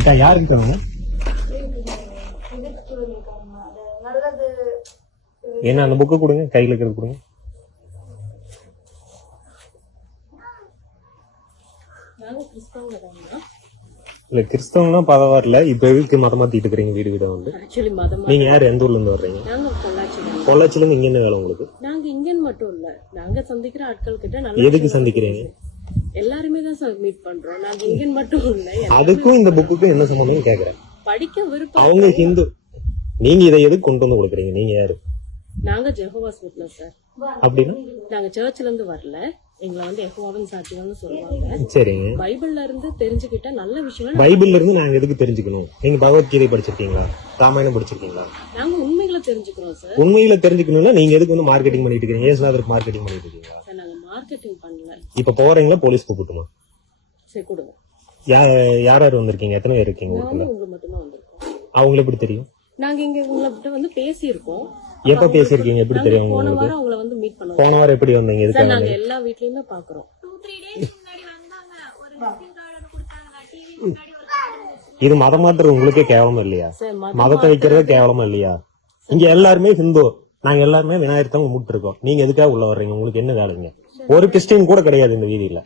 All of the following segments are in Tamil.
அக்கா யாருக்கு தரணும் என்ன அந்த புக்கு கொடுங்க. கையில இருக்கிறது கொடுங்க. இல்ல கிறிஸ்தவம்னா பரவாயில்ல இப்ப எதுக்கு மதம் மாத்திட்டு இருக்கிறீங்க வீடு வீடா வந்து? நீங்க யார்? எந்த ஊர்ல இருந்து வர்றீங்க. பொள்ளாச்சில இருந்து. இங்க என்ன வேலை உங்களுக்கு? நாங்க இங்கன்னு மட்டும் இல்ல. நாங்க சந்திக்கிற ஆட்கள் கிட்ட எதுக்கு சந்திக்கிறீங்க? எல்லாருமே தான் சார் மீட் பண்றோம். நாங்க இங்கன்னு மட்டும் இல்ல அதுக்கும் இந்த புக்குக்கும் என்ன சம்பந்தம்னு கேக்குறேன். படிக்க விருப்பம் அவங்க ஹிந்து. நீங்க இதை எதுக்கு கொண்டு வந்து கொடுக்குறீங்க? நீங்க யாரு? நாங்க ஜெகோவாஸ் விட்னஸ் சார். அப்படின்னா? நாங்க சர்ச்ல இருந்து வரல. எங்களை வந்து எகோவாவின் சாட்சிகள்னு சொல்லுவாங்க. சரிங்க. பைபிள்ல இருந்து தெரிஞ்சுக்கிட்ட நல்ல விஷயம் பைபிள்ல இருந்து நாங்க எதுக்கு தெரிஞ்சுக்கணும்? நீங்க பகவத்கீதை படிச்சிருக்கீங்களா? ராமாயணம் படிச்சிருக்கீங்களா? நாங்க உண்மைகளை தெரிஞ்சுக்கிறோம் சார். உண்மையில தெரிஞ்சுக்கணும்னா நீங்க எதுக்கு வந்து மார்க்கெட்டிங் பண்ணிட்டு இருக்கீங்க? ஏசுநாதருக்கு மார்க்கெட்டிங் பண்ணிட்டு இருக்கீங்களா? சார் மார்க்கெட்டிங் பண்ணல இப்ப போறீங்களா? போலீஸ் கூப்பிட்டுமா? சரி கொடுங்க. யா யார் யார் வந்திருக்கீங்க? எத்தனை பேர் இருக்கீங்க நான் ஊருக்குள்ள? வந்து உங்களுக்கு மட்டும்தான் வந்திருக்கோம். அவங்களை எப்படி தெரியும்? நாங்க இங்க உங்கள்கிட்ட வந்து பேசியிருக்கோம். எப்ப பேசியிருக்கீங்க? எப்படி தெரியும் போன உங்களுக்கு? வாரம் அவங்கள வந்து மீட் பண்ணுவோம் போன வாரம் எப்படி வந்தீங்க? சார் எதுக்காக நாங்க எல்லா வீட்லயுமே பாக்குறோம் இது மதம் மாற்றுறது உங்களுக்கே கேவலமா இல்லையா? சார் மதத்தை வைக்கிறதே கேவலமா இல்லையா? இங்க எல்லாருமே ஹிந்து நாங்க எல்லாருமே விநாயகர் தான் கும்பிட்டு இருக்கோம் நீங்க எதுக்காக உள்ள வர்றீங்க? உங்களுக்கு என்ன வேலைங்க? ஒரு கிறிஸ்டின் கூட கிடையாது இந்த வீதியில.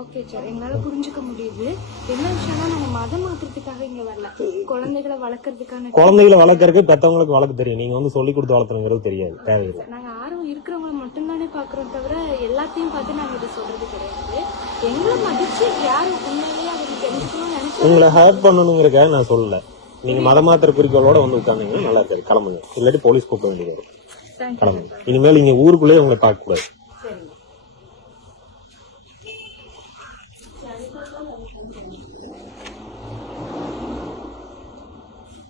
ஓகே சார் எங்களால புரிஞ்சுக்க முடியுது. என்ன விஷயம்னா நம்ம மதம் மாத்துறதுக்காக இங்க வரல. குழந்தைகளை வளர்க்கறதுக்கான குழந்தைகளை வளர்க்கறதுக்கு பெத்தவங்களுக்கு வளர்க்க தெரியும். நீங்க வந்து சொல்லி கொடுத்து வளர்த்துறங்கிறது தெரியாது. தேவையில்லை நாங்க ஆர்வம் இருக்கிறவங்கள மட்டும்தானே பாக்குறோம் தவிர எல்லாத்தையும் பார்த்து நாங்க இதை சொல்றது கிடையாது. எங்களை மதிச்சு யாரு உண்மையிலேயே அதை தெரிஞ்சுக்கணும்னு நினைச்சா உங்களை ஹேர்ட் பண்ணணுங்கிறக்காக நான் சொல்லல. நீங்க மதம் மாத்திர குறிக்கோளோட வந்து உட்கார்ந்தீங்கன்னா நல்லா இருக்காது. கிளம்புங்க. இல்லாட்டி போலீஸ் கூப்பிட வேண்டியது கிளம்புங்க. இனிமேல் இங்க ஊருக்குள்ளேயே உங்களை பார்க்க கூடாது 好的，好的。